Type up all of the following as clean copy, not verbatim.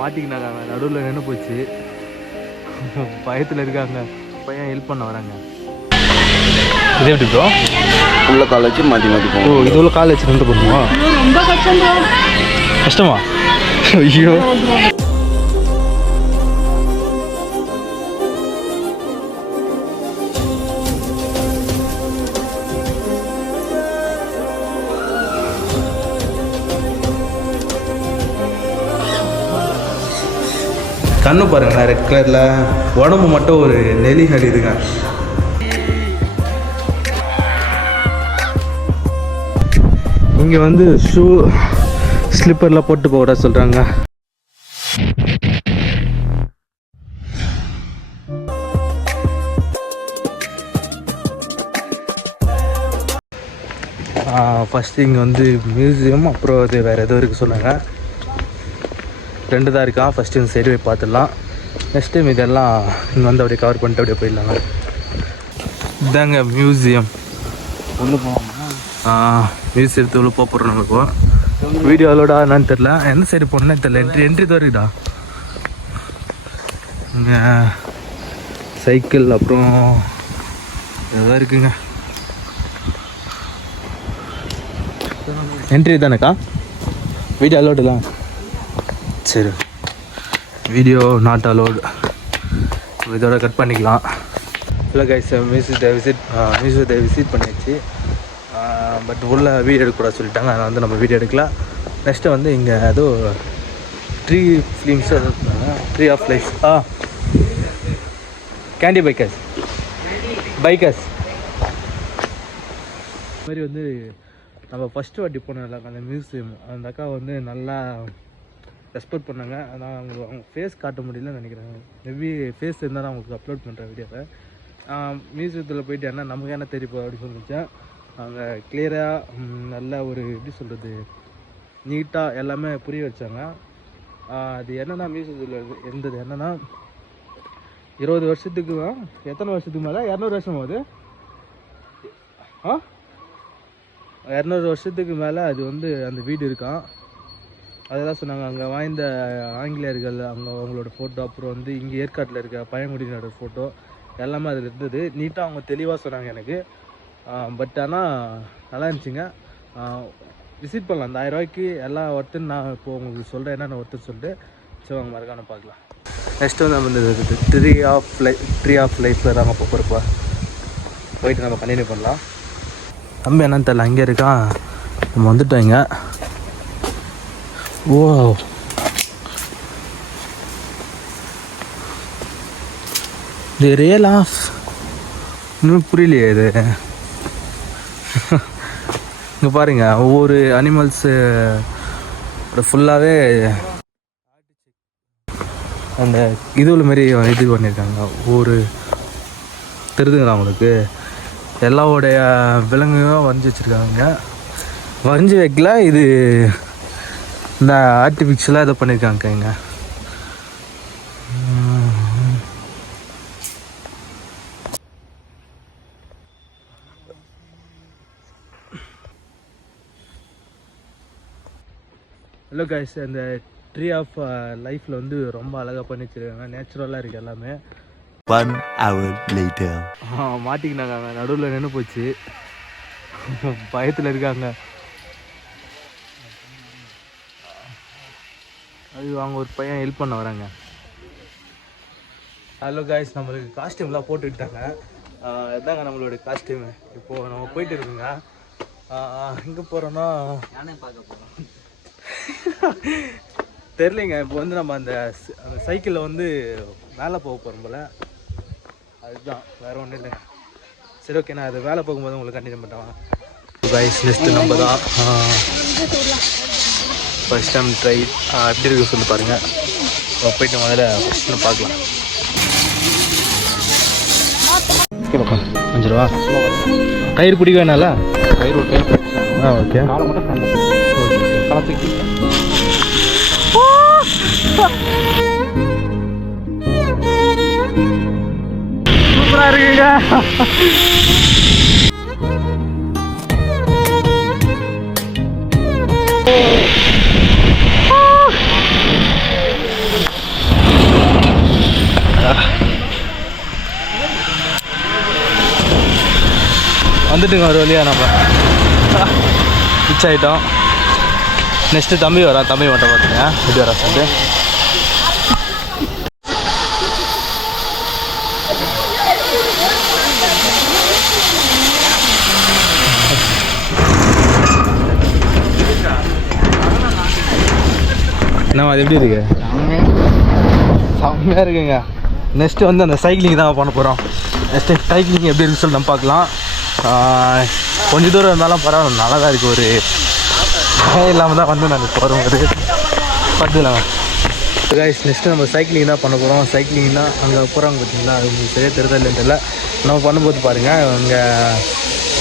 மாட்டிக்கினாங்க, நடுவில் நின்று போச்சு. பயத்தில் இருக்காங்க. பையன் ஹெல்ப் பண்ண வராங்க. இதே எப்படி ப்ரோ? உள்ள கால் வச்சு மாற்றி மாற்றி போகும். ஓ, இது உள்ள கால் வச்சு நின்று போகணுமா? ரொம்ப கஷ்டம் ப்ரோ. கஷ்டமா? ஐயோ. கண்ணு பாருங்க, ரெட் கலரில், உடம்பு மட்டும் ஒரு நெலி நடிதுங்க. இங்கே வந்து ஷூ ஸ்லிப்பர்லாம் போட்டு போட சொல்கிறாங்க. ஃபஸ்ட்டு இங்கே வந்து மியூசியம், அப்புறம் அது வேறு எதுவும் இருக்குது சொன்னாங்க. 2 தான் இருக்கா. ஃபஸ்ட்டு இந்த சைடு போய் பார்த்துடலாம். நெக்ஸ்ட் டைம் இதெல்லாம் இங்கே வந்து அப்படியே கவர் பண்ணிட்டு அப்படியே போயிடலாங்க. இதாங்க மியூசியம். உள்ளே போவோமா? மியூசியத்து உள்ள போகிறோம். நம்ம இப்போ வீடியோ அலோடா என்னன்னு தெரில, எந்த சைடு போகணுன்னே தெரில. என்ட்ரி தான் இருக்குதா இங்கே? சைக்கிள் அப்புறம் எதாவது இருக்குங்க. என்ட்ரி தானேக்கா? வீடியோ அலோடுலாம்? சரி, வீடியோ நாட் அலோடு. இதோட கட் பண்ணிக்கலாம். இல்லை கைஸ், மியூசியத்தை விசிட் பண்ணியாச்சு. பட் உள்ள வீடியோ எடுக்கக்கூடாது சொல்லிட்டாங்க. அதனால் வந்து நம்ம வீடியோ எடுக்கலாம். நெக்ஸ்ட்டு வந்து இங்கே ஏதோ tree films, tree of life, candy bikers மாதிரி வந்து நம்ம ஃபஸ்ட்டு வாட்டி போனோம்ல அந்த மியூசியம், அந்த அக்கா வந்து நல்லா ரெஸ்பெக்ட் பண்ணாங்க. ஆனால் அவங்க ஃபேஸ் காட்ட முடியலன்னு நினைக்கிறாங்க. மேபி ஃபேஸ் இருந்தால் தான் அவங்களுக்கு அப்லோட் பண்ணுறேன் வீடியோவை. மியூசியத்தில் போயிட்டு என்ன நமக்கு என்ன தெரியும் அப்படின்னு சொல்லிச்சேன். அவங்க கிளியராக நல்ல ஒரு எப்படி சொல்கிறது, நீட்டாக எல்லாமே புரிய வச்சாங்க. அது என்னென்னா மியூசியத்தில் இருந்தது என்னென்னா 20 வருஷத்துக்கு எத்தனை வருஷத்துக்கு மேலே 200 வருஷம் ஆகுது. 200 வருஷத்துக்கு மேலே அது வந்து அந்த வீடு இருக்கான். அதெல்லாம் சொன்னாங்க. அங்கே வாய்ந்த ஆங்கிலேயர்கள் அவங்களோட ஃபோட்டோ, அப்புறம் வந்து இங்கே ஏற்காட்டில் இருக்க பழங்குடியினோட ஃபோட்டோ எல்லாமே அதில் இருந்தது. நீட்டாக அவங்க தெளிவாக சொன்னாங்க எனக்கு. பட் ஆனால் நல்லா இருந்துச்சுங்க. விசிட் பண்ணலாம். அந்த 1000 ரூபாய்க்கு எல்லாம் ஒருத்தர் நான் இப்போ உங்களுக்கு சொல்கிறேன் என்னென்ன ஒருத்தர் சொல்லிட்டு சரி வாங்க மறக்காம பார்க்கலாம். நெக்ஸ்ட் வந்து நம்ம இந்த ட்ரீ ஆஃப் லைஃப்பில் தாங்க போகிறப்பா போயிட்டு நம்ம கண்டினியூ பண்ணலாம். தம்பி என்னன்னு தெரியல, அங்கே இருக்கான். நம்ம வந்துட்டோங்க. ஓ, தி ரியல் ஆஃப் இன்னும் புரியலையே இது. இங்கே பாருங்க, ஒவ்வொரு அனிமல்ஸு ஃபுல்லாகவே அந்த இதுல மாரி இது பண்ணியிருக்காங்க. ஒவ்வொரு தெரிதுங்களா உங்களுக்கு? எல்லாவோடைய விலங்குகளும் வரைஞ்சி வச்சுருக்காங்க. வரைஞ்சி வைக்கல, இது இந்த ஆர்டிஃபிஷியலாக இதை பண்ணியிருக்காங்க. இங்கே ஹலோ கைஸ், இந்த ட்ரீ ஆஃப் லைஃப்பில் வந்து ரொம்ப அழகாக பண்ணி வச்சுருக்காங்க. நேச்சுரலாக இருக்குது எல்லாமே. 1 hour later. மாட்டிக்கினாங்க, நடுவில் நின்று போச்சு. பயத்தில் இருக்காங்க. அது அவங்க ஒரு பையன் ஹெல்ப் பண்ண வராங்க. ஹலோ கைஸ், நம்மளுக்கு காஸ்டியூம்லாம் போட்டுக்கிட்டாங்க. இதுதாங்க நம்மளோட காஸ்டியூமு. இப்போது நம்ம போயிட்டு இருக்குங்க. எங்கே போகிறோன்னா பார்க்க போகிறோம் தெரிலிங்க. இப்போ வந்து நம்ம அந்த சைக்கிளில் வந்து மேலே போக போகிறோம் போல். அதுதான், வேறு ஒன்றும் இல்லைங்க. சரி ஓகே, நான் அது வேலை போகும்போது உங்களுக்கு கண்டினியூ பண்ணுறேன். கைஸ், நெக்ஸ்ட்டு நம்ம தான் ஃபஸ்ட் டைம் ட்ரை எப்படி இருக்கு சொல்லி பாருங்கள். போயிட்டு முதல்ல ஃபஸ்ட்டு பார்க்கலாம். ஓகே பாப்பா, 5 ரூபா. கயிறு பிடிக்க வேணால? கயிறு ஒரு கயிறு ஓகே. காலை மட்டும் ஓகே காலத்துக்கு சூப்பராக இருக்குங்க. வந்துட்டுங்க ஒரு வழியாக நம்ம ரீச் ஆகிட்டோம். நெக்ஸ்ட்டு தம்பி வரான், தம்பி மட்டும் பார்த்துங்க எப்படி வரா சொல்லிட்டு. என்ன அது எப்படி இருக்கு? செம்மையாக இருக்குங்க. நெக்ஸ்ட்டு வந்து அந்த சைக்கிளிங் தான் பண்ண போகிறோம். நெக்ஸ்ட்டு சைக்கிளிங் எப்படி இருக்குன்னு சொல்லி நம்ம பார்க்கலாம். கொஞ்சம் தூரம் இருந்தாலும் பரவாயில்ல, நல்லா தான் இருக்குது. ஒரு பயம் இல்லாமல் தான் வந்து நாங்கள் போகிறோம். ஒரு பார்த்துக்கலாம் கைஸ். நெக்ஸ்ட்டு நம்ம சைக்கிளிங் தான் பண்ண போகிறோம். சைக்கிளிங் தான் அங்கே போகிறாங்க பார்த்தீங்களா, அது உங்களுக்கு சரியாக தெரியுதா இல்லைன்னு தெரியல. நம்ம பண்ணும்போது பாருங்கள்,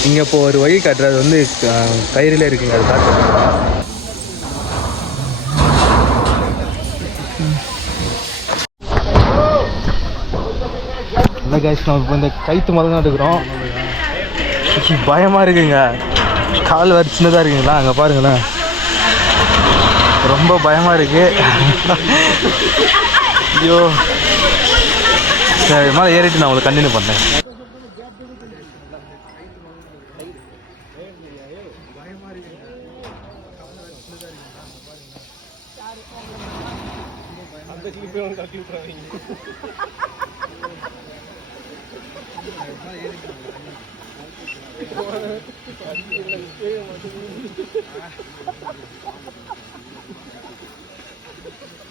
இங்கே இப்போ ஒரு வழி காட்டுறது வந்து கயிறிலே இருக்குங்க, அது காட்டுறது. இல்லை கைஸ், நம்ம இப்போ இந்த கைத்து மரம் தான் எடுக்கிறோம். பயமாக இருக்குங்க, கால் வர சின்னதாக இருக்குங்களா, அங்கே பாருங்களேன், ரொம்ப பயமாக இருக்கு. ஐயோ, சரி மேலே ஏறிட்டு நான் உங்களுக்கு கண்டினியூ பண்ணேன்.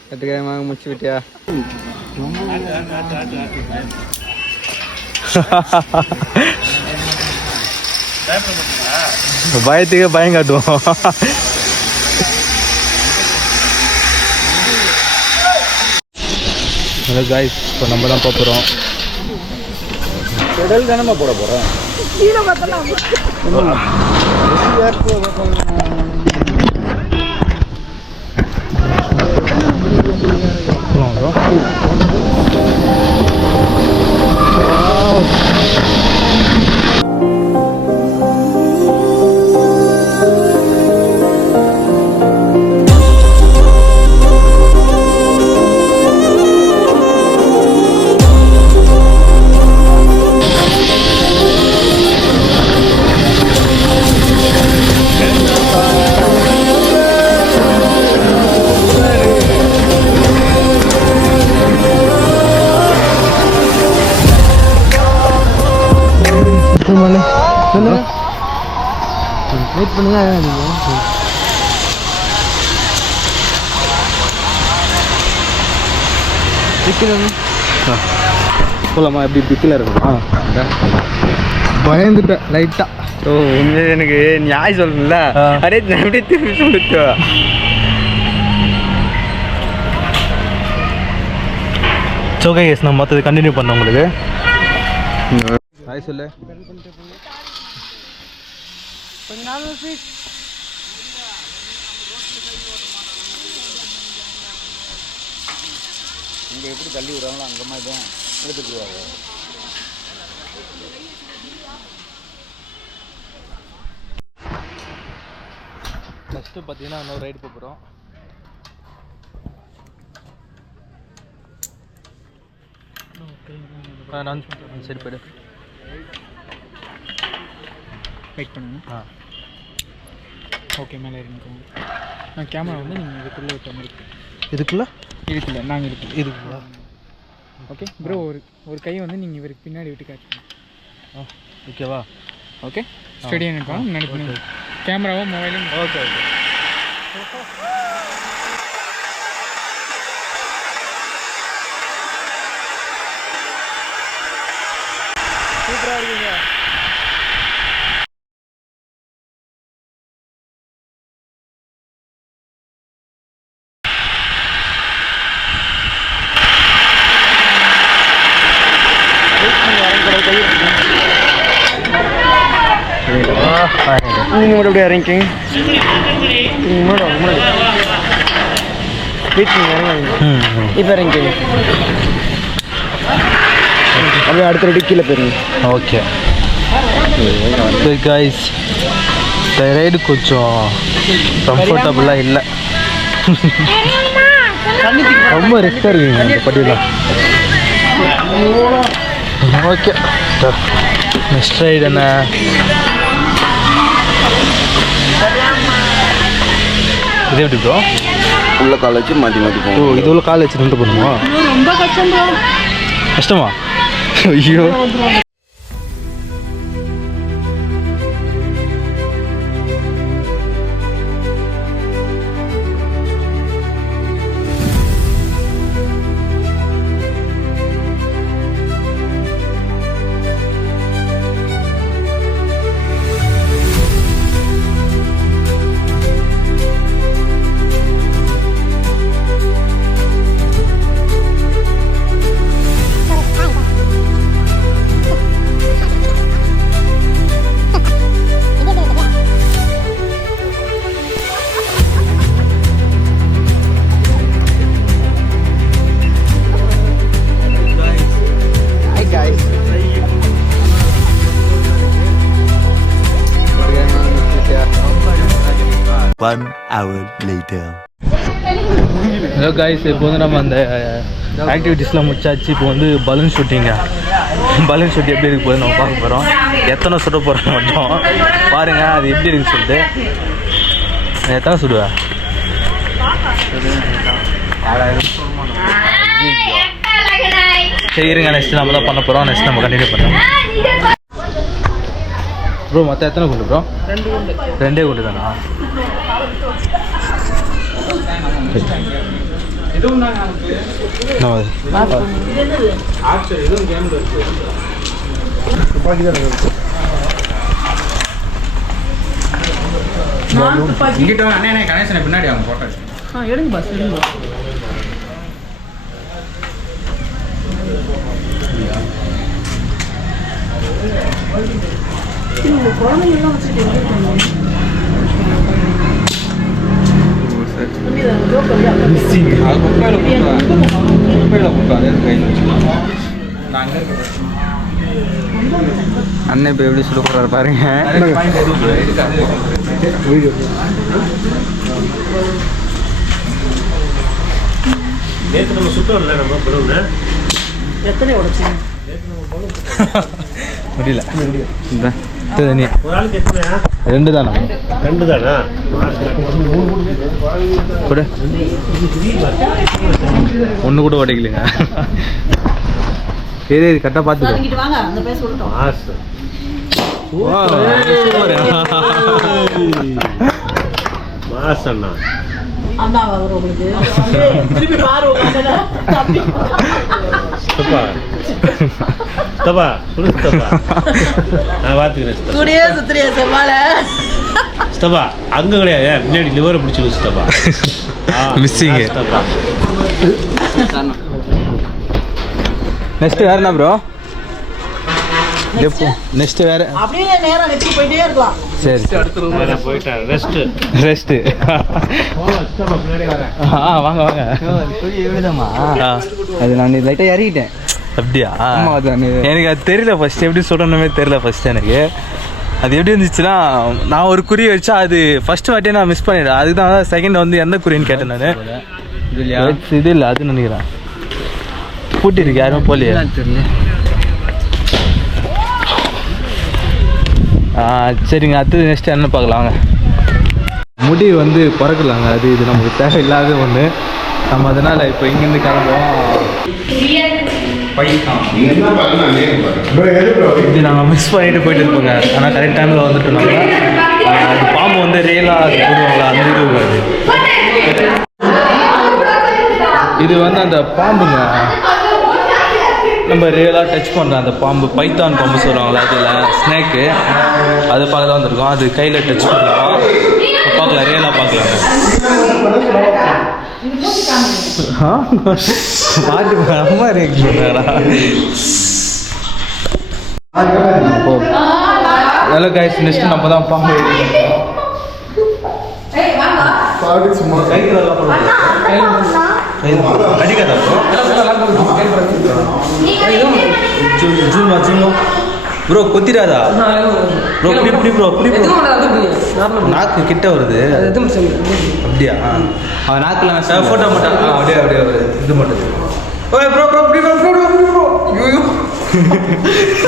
கட்டுக்காயமாக முடிச்சு விட்டியா? பயத்துக்கே பயம் காட்டுவோம். ஹலோ காய்ஸ், இப்போ நம்ம தான் போகிறோம். பெடல் தானே போட போகிறோம். வெயிட் பண்ணுங்க. போகலாமா? எப்படி பிக்கில் இருக்குமா? பயந்துட்டேன் லைட்டாக. ஓ, உண்மையாக எனக்கு நியாயம் சொல்லணும்ல. அரே நான் எப்படி திருப்பி கொடுத்தோ. ஓகே கேஸ், நான் மற்றது கண்டினியூ பண்ணேன் உங்களுக்கு. ஹாய் சொல்லு. இங்கே எப்படி தள்ளி விடுறாங்களோ அங்கே மாதிரி தான் எடுத்துக்குவாங்க. ஃபஸ்ட்டு பார்த்தீங்கன்னா இன்னொரு ரைடு போகிறோம். நான் சரி போய்டு வெயிட் பண்ணுங்க. ஓகே, மேலே இருக்கோம். நான் கேமரா வந்து நீங்கள் இதுக்குள்ளே விட்ட மாதிரி இதுக்குள்ளே இருக்குல்ல, நாங்கள் இருக்கு இதுக்குள்ளா. ஓகே ப்ரோ, ஒரு கை வந்து நீங்கள் இவருக்கு பின்னாடி விட்டு காட்டுங்க. ஓகேவா? ஓகே, ஸ்டடியாக நினைப்போம் நினைப்பேன். கேமராவும் மொபைலும். Okay okay. சூப்பராக இருக்குங்க. நீங்கள் மட்டும் அப்படியே இறங்கிங்க. இப்போ இறங்கிங்க. அப்படியே அடுத்த ரெடி கீழே போயிருங்க. ஓகே கைஸ், இந்த ரைடு கொஞ்சம் கம்ஃபர்டபுளாக இல்லை. ரொம்ப ரிஸ்க்காக இருக்குங்க அந்த படியெல்லாம். ஓகே, நெக்ஸ்ட் ரைடு என்ன? இது எப்படி ப்ரோ? உள்ள கால் வச்சு மாற்றி மாற்றி ஓ போகும். இது உள்ள கால் வச்சு நின்று பண்ணுமா? ரொம்ப கஷ்டம் ப்ரோ. கஷ்டமா? ஐயோ. One hour later. Hello guys, இப்போ வந்து நம்ம அந்த ஆக்டிவிட்டீஸ்லாம் முடிச்சாச்சு. இப்போ வந்து பலூன் ஷூட்டிங்க. பலூன் ஷூட் எப்படி இருக்கு போது நம்ம பார்க்க போகிறோம். எத்தனை சுட போகிறோம் மட்டும் பாருங்கள், அது எப்படி இருக்குன்னு சொல்லிட்டு. எத்தனை சுடுவேன்? சரி இருங்க, நெக்ஸ்ட் நம்ம தான் பண்ண போகிறோம். நெக்ஸ்ட் நம்ம கண்டினியூ பண்ணுறோம். ப்ரோ மொத்தம் எத்தனை குண்டு ப்ரோ? 2 குண்டு தானா? கணேசனை பின்னாடி அவங்க போட்டோ எடுங்க பாஸ், எடுங்க. குழந்தைங்கெல்லாம் வச்சுட்டு எங்கே இருக்காங்க? அண்ணன் இப்போ எப்படி சொல்ல போகிறாரு பாருங்க. நேற்று நம்ம சுத்தம் இல்லை நம்ம பலூன்னு எத்தனை உடச்சிங்க? முடியல. ஒரு ஆளுக்கு எத்தனையா? 2 தானா? 2 தானா? கூட 1 கூட உடைக்கலைங்க. சரி கரெக்டாக பார்த்துக்கோ. இங்கிட்டு வாங்க, அந்த பேச விட்டுட்டோம். மாசு மாசண்ணா அண்ணா அவர் உங்களுக்கு திருப்பி பாரு ஸ்டப்பா ஸ்டப்பா சுடு ஸ்டப்பா நான் பார்த்துக்கிறேன் கூடியே சுத்திரியா செவ்வாழ ஸ்டப்பா அங்கே கிடையாது, பின்னாடி லிவரை பிடிச்சி ஸ்டப்பா மிஸ்ஸிங். ஸ்டப்பா நெக்ஸ்ட் வேற என்ன ப்ரோ? நெக்ஸ்ட் வேற அப்படியே நேரம் வெட்டி போயிட்டே இருக்கலாம். சரி போயிட்டேன் ரெஸ்ட் ரெஸ்ட்டு. பின்னாடி வரேன். வாங்க வாங்க. அது நான் லைட்டாக இறங்கிட்டேன். அப்படியா? அது எனக்கு அது தெரியல ஃபர்ஸ்ட், எப்படி சொல்லணுமே தெரியல ஃபர்ஸ்ட் எனக்கு. அது எப்படி இருந்துச்சுன்னா, நான் ஒரு குறி வச்சா அது ஃபர்ஸ்ட் வாட்டியே நான் மிஸ் பண்ணிடுறேன். அதுக்கு தான் செகண்ட் வந்து எந்த குறின்னு கேட்டேன் நான். இது இல்லை அது நினைக்கிறேன். பூட்டிருக்கு, யாருமே போலியே. தெரியல. சரிங்க, அடுத்தது நெக்ஸ்ட் என்ன பார்க்கலாம் வாங்க. முடி வந்து பிறக்கலாங்க, அது இது நமக்கு தேவையில்லாத ஒன்று. நம்ம அதனால் இப்போ இங்கேருந்து கிளம்புவோம். இப்படி நாங்கள் மிஸ் பண்ணிட்டு போயிட்டு இருப்போங்க. ஆனால் கரெக்ட் டைமில் வந்துட்டு நம்ம அது பாம்பு வந்து ரியலாக போடுவாங்களா அந்த இது அது. இது வந்து அந்த பாம்புங்க, நம்ம ரியலாக டச் பண்ணுறோம். அந்த பாம்பு பைத்தான் பாம்பு சொல்லுவாங்களா, அதில் ஸ்னேக்கு, அது பார்க்க தான் வந்திருக்கோம். அது கையில் டச் பண்ணுறோம், பார்க்கலாம், ரியலாக பார்க்கலாம். பாட்டு அம்மா ரியாக்ட் பண்ணுறாடா. ஹலோ கைஸ், நெக்ஸ்ட் நம்ம தான் பாம்பு சும்மா அடிக்காதா ப்ரோ? கொத்திராதா ப்ரோ? இப்படி ப்ரோ, இப்படி ப்ரோ, நாக்கு கிட்ட வருது. அப்படியா? அவன் நாக்கில் ஃபோட்டோ மட்டும் அப்படியே அப்படியே இது மட்டும். ஓய் ப்ரோ ப்ரோ, இப்படி ப்ரோ ப்ரோ ப்ரோ.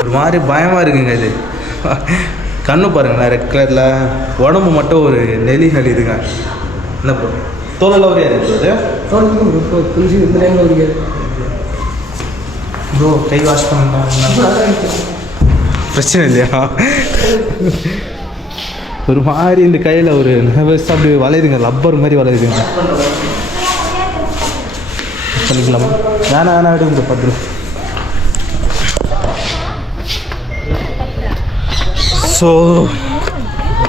ஒரு மாதிரி பயமாக இருக்குங்க இது. கண்ணு பாருங்களேன் ரெட் கலரில், உடம்பு மட்டும் ஒரு நெளி நலிதுங்க. என்ன ப்ரோ தோலெல்லாம் உரியாது ப்ரோ? கை வாஷ் பண்ணலாம் பிரச்சனை இல்லையா? ஒரு மாதிரி இந்த கையில் ஒரு நர்வஸ் அப்படி வளையுதுங்க, லப்பர் மாதிரி வளையுதுங்க. பண்ணிக்கலாமா? வேணாம் விடுங்க பத்து. ஸோ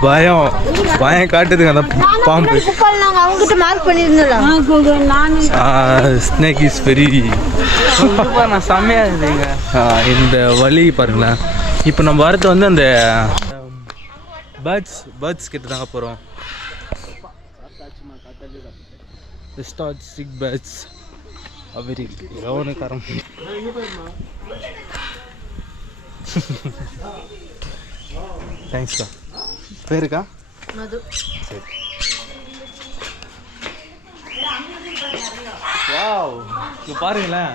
பயம் காட்டுதுங்க அந்த பாம்பு. ஸ்னேக் இஸ் வெரி செம்மையாக இருக்குதுங்க. இந்த வழி பாருங்களேன். இப்போ நம்ம வரது வந்து அந்த பேர்ட்ஸ் கிட்ட தாங்க போகிறோம். ஸ்டார்டிக் பேர்ட்ஸ் அவரி எவனுக்காரம். தேங்க்ஸ்க்கா. பேருக்கா? சரி. வாவ், இங்க பாருங்களேன்.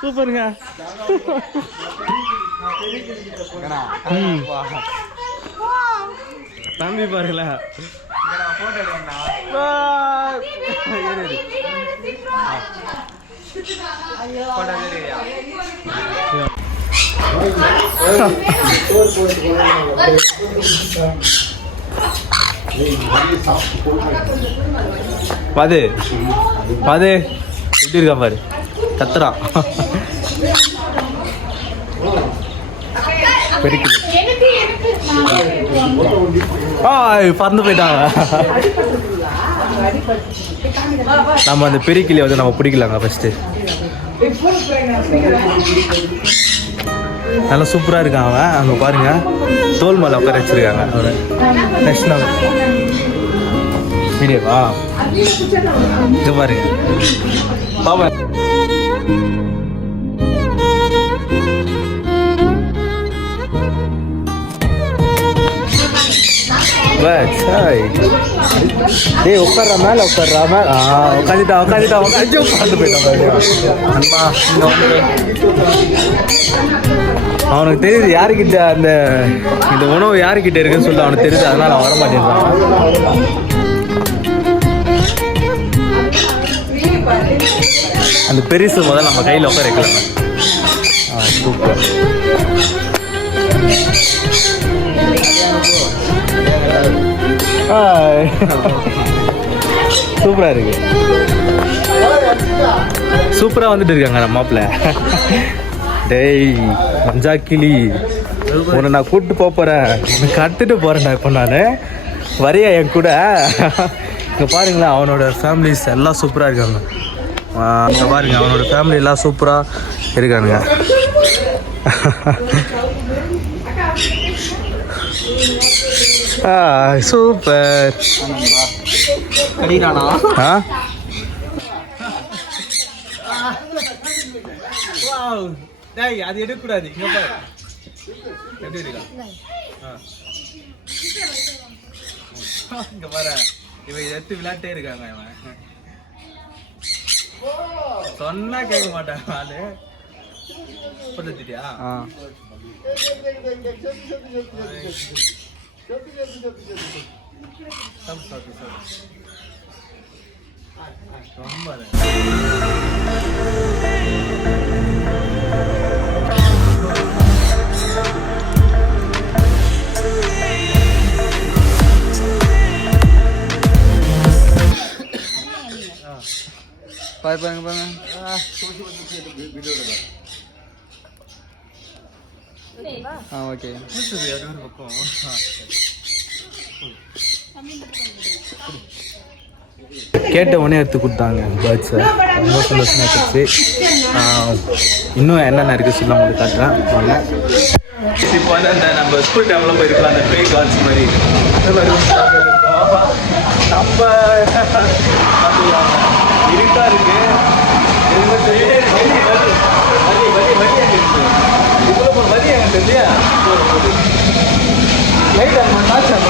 சூப்பருங்க. தம்பி பாருங்களேன். பாது எப்படி இருக்கா பாரு, கத்துறான். பறந்து போயிட்டாங்க. நம்ம அந்த பெருக்கிளியை வந்து நம்ம பிடிக்கலாங்க ஃபர்ஸ்ட். நல்லா சூப்பராக இருக்கான் அவன். அங்கே பாருங்க, தோல் மேலே உட்கார வச்சிருக்காங்க அவனை. நெக்ஸ்ட் நம்ம வீடியோவா இங்கே பாருங்க பாப்பா. டேய் உட்கார்ற மேலே உட்கார்றா மேலே. உட்காந்துட்டா உட்காந்து போயிட்டான். அவனுக்கு தெரியுது யாருக்கிட்ட இந்த உணவு யாருக்கிட்ட இருக்குன்னு சொல்லிட்டு அவனுக்கு தெரியுது. அதனால அவன் வரமாட்டேன்றான். அந்த பெருசு முதல்ல நம்ம கையில் உட்கார வைக்கலாம். சூப்பர். சூப்பரா இருக்கு. சூப்பரா வந்துட்டு இருக்காங்க நம்ம மாப்பிள்ள. டேய் மஞ்சா கிளி, உன்னை நான் கூப்பிட்டு போறேன், கட்டுட்டு போறேன்டா. இப்போ நான் வரையா என் கூட? இங்கே பாருங்களேன், அவனோட ஃபேமிலிஸ் எல்லாம் சூப்பராக இருக்காங்க. இங்கே பாருங்க, அவனோட ஃபேமிலி எல்லாம் சூப்பராக இருக்கானுங்க. சூப்பர். அது எடுக்கக்கூடாது. இங்க பாரு, இவன் எடுத்து விளையாட்டே இருக்காங்க. இவன் சொன்னா கேட்க மாட்டான். ஆளு பத்திட்டியா? ரொம்ப பாருங்க. ஓகே. கேட்ட உடனே எடுத்து கொடுத்தாங்க பேர்ட்ஸை. ரொம்ப சந்தோஷமாக இருந்துச்சு. இன்னும் என்னென்ன இருக்குது சொல்லி உங்களுக்கு காட்டுறேன் வாங்க. இப்போ வந்து அந்த நம்ம ஸ்கூல் டைம்லாம் போயிருக்கலாம், அந்த ட்ரெயின் கால்ஸ் மாதிரி நம்ம இருக்கா இருக்கு. இவ்வளோ வலி என்கிட்ட இல்லையா? லைட் ஆமாம், காய்ச்சல்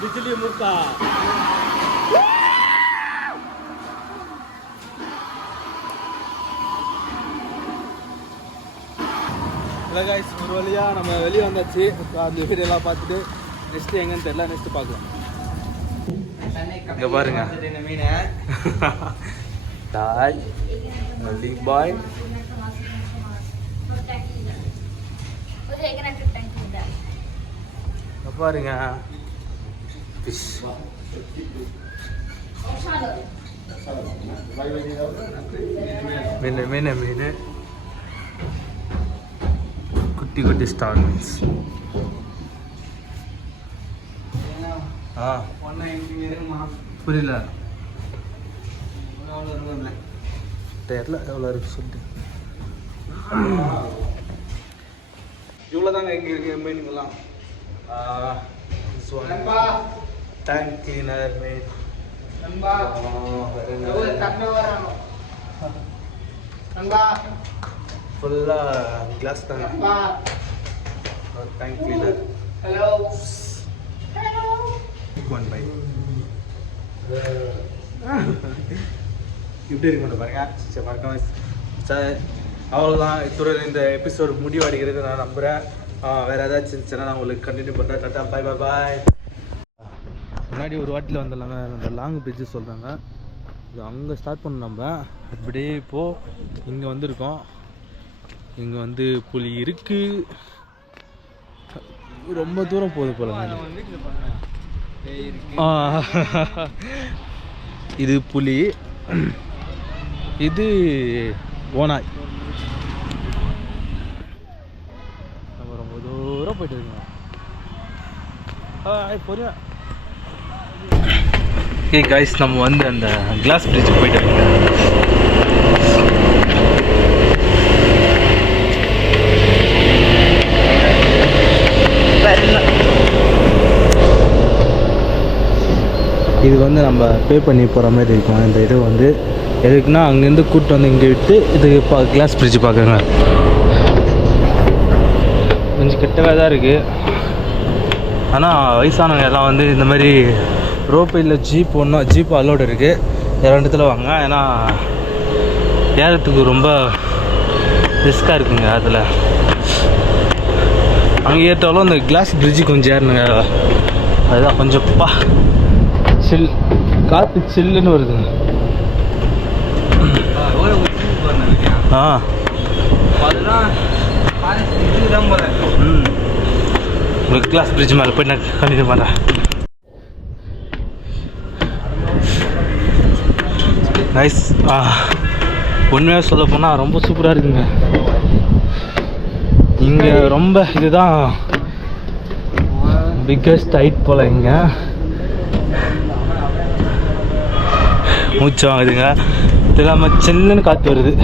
बिजली मुक्का இல்லை காய்ஸ், ஒரு வழியாக நம்ம வெளியே வந்தாச்சு. அந்த வீடியோலாம் பார்த்துட்டு நெக்ஸ்ட்டு எங்கன்னு தெரியல, நெக்ஸ்ட்டு பார்க்கலாம். இங்கே பாருங்க டாய் பிக் பாய் பாருங்க ஃபிஷ் மீன் மீன் மீன் குட்டி குட்டி ஸ்டார் மீன்ஸ். புரியல தெரியல எவ்வளோ இருக்கு சொல்லிட்டு. இவ்வளோ தாங்க இங்கே இருக்கு மீனுங்கெல்லாம். டேங்க் கிளீனர் மீன் ஃபுல்லாக கிளாஸ் தாங்க. டேங்க் கிளீனர் ஒன் பை இப்படி இருக்க மாட்டேன் பாருங்க. சரி மறக்காம சார் அவ்வளோதான். இத்துடன் இந்த எபிசோடு முடிவடைகிறது நான் நம்புகிறேன். வேறு ஏதாச்சும் இருந்துச்சுன்னா நான் உங்களுக்கு கண்டினியூ பண்ணுறேன். டாட்டா பாய் பாய் பாய். முன்னாடி ஒரு வாட்டியில் வந்துடலாங்க. அந்த லாங் பிரிட்ஜு சொல்கிறாங்க. இது அங்கே ஸ்டார்ட் பண்ண நம்ம அப்படியே இப்போது இங்கே வந்திருக்கோம். இங்கே வந்து புலி இருக்குது. ரொம்ப தூரம் போகுது போல. இது புலி, இது ஓனாய். நம்ம ரொம்ப தூரம் போயிட்டு இருக்கோம். பொறுமையா. ஓகே காய்ஸ், நம்ம வந்து அந்த கிளாஸ் பிரிட்ஜுக்கு போயிட்டு இருக்கோம். இது வந்து நம்ம பே பண்ணி போகிற மாதிரி இருக்கும். இந்த இது வந்து எதுக்குன்னா அங்கேருந்து கூப்பிட்டு வந்து இங்கே விட்டு இதுக்கு கிளாஸ் பிரிட்ஜ் பார்க்குங்க. கொஞ்சம் கிட்டவே தான் இருக்குது. ஆனால் வயசானவங்க எல்லாம் வந்து இந்த மாதிரி ரோப்பு இல்லை ஜீப் ஒன்றா ஜீப் அலோடு இருக்குது. இறண்டத்தில் வாங்க. ஏன்னா ஏறத்துக்கு ரொம்ப ரிஸ்க்காக இருக்குங்க. அதில் அங்கே ஏற்றாலும் அந்த கிளாஸ் பிரிட்ஜு கொஞ்சம் ஏறணுங்க. அதுதான் கொஞ்சம் சில் காற்று சில்லுன்னு வருதுங்க. கிளாஸ் பிரிட்ஜ் மேலே போய் நான் கண்டினியூ பண்ணுறேன். நைஸ். உண்மையாக சொல்ல போனால் ரொம்ப சூப்பராக இருக்குங்க. இங்கே ரொம்ப இதுதான் பிக்கஸ்ட் ஹைட் போல். இங்கே மூச்சு வாங்குதுங்க. இது இல்லாமல் சில்லுன்னு காற்று வருது.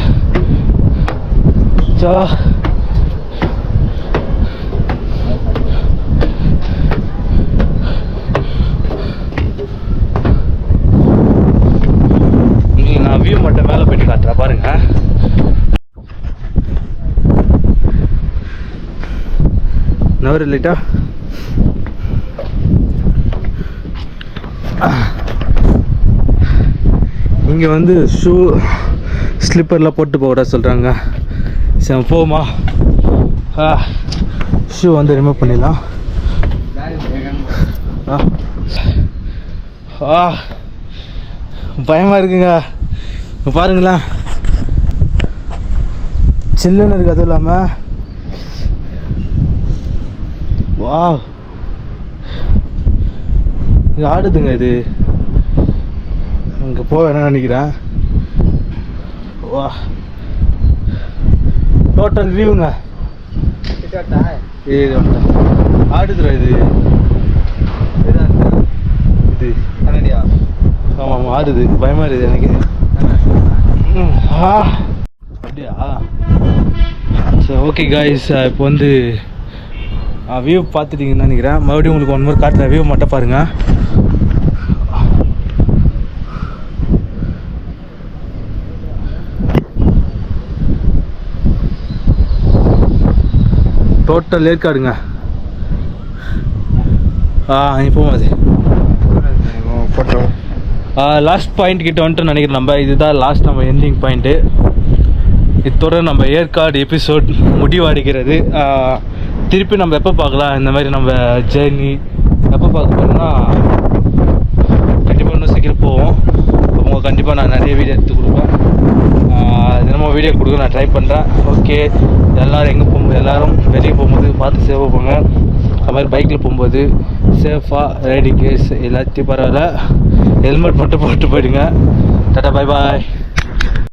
நான் வியூ மட்டும் மேலே போயிட்டு காட்டுறேன் பாருங்க. நவரு இல்லைட்டா இங்கே வந்து ஷூ ஸ்லிப்பர்லாம் போட்டு போக சொல்கிறாங்க. சரி போமா. ஷூ வந்து ரிமூவ் பண்ணிடலாம். பயமாக இருக்குங்க. பாருங்களா சில்லுன்னு இருக்குது. அதுவும் இல்லாமல் வா இது ஆடுதுங்க. இது அங்கே போக வேணாம்னு நினைக்கிறேன். வா டோட்டல் வியூங்க. இது ஆடுதுரா. இது இது ஆமாம் ஆடுது. பயமாக இருக்குது எனக்கு. அப்படியா? சரி ஓகே காய்ஸ், இப்போ வந்து வியூ பார்த்துட்டிங்கன்னு நினைக்கிறேன். மறுபடியும் உங்களுக்கு ஒன் மோர் காட்டுற வியூ மட்டும் பாருங்கள். டோட்டல் ஏற்காடுங்க. இப்போ அது லாஸ்ட் பாயிண்ட் கிட்ட வந்துட்டு நினைக்கிறேன். நம்ம இதுதான் லாஸ்ட் நம்ம எண்டிங் பாயிண்ட்டு. இத்தோட நம்ம ஏற்காடு எபிசோட் முடிவடைகிறது. திருப்பி நம்ம எப்போ பார்க்கலாம் இந்த மாதிரி நம்ம ஜேர்னி எப்போ பார்க்க போகிறோம்னா கண்டிப்பாக இன்னும் சீக்கிரம் போவோம். அவங்க கண்டிப்பாக நான் நிறைய வீடியோ எடுத்து கொடுப்பேன். தினமும் வீடியோ கொடுக்க நான் ட்ரை பண்ணுறேன். ஓகே, எல்லோரும் எங்கே போகும்போது எல்லோரும் வெளியே போகும்போது பார்த்து சேஃபாக போங்க. அது மாதிரி பைக்கில் போகும்போது சேஃபாக ரைடிங் கேஸ் எல்லாத்தையும் பரவாயில்ல, ஹெல்மெட் மட்டும் போட்டு போயிடுங்க. Tata, bye bye.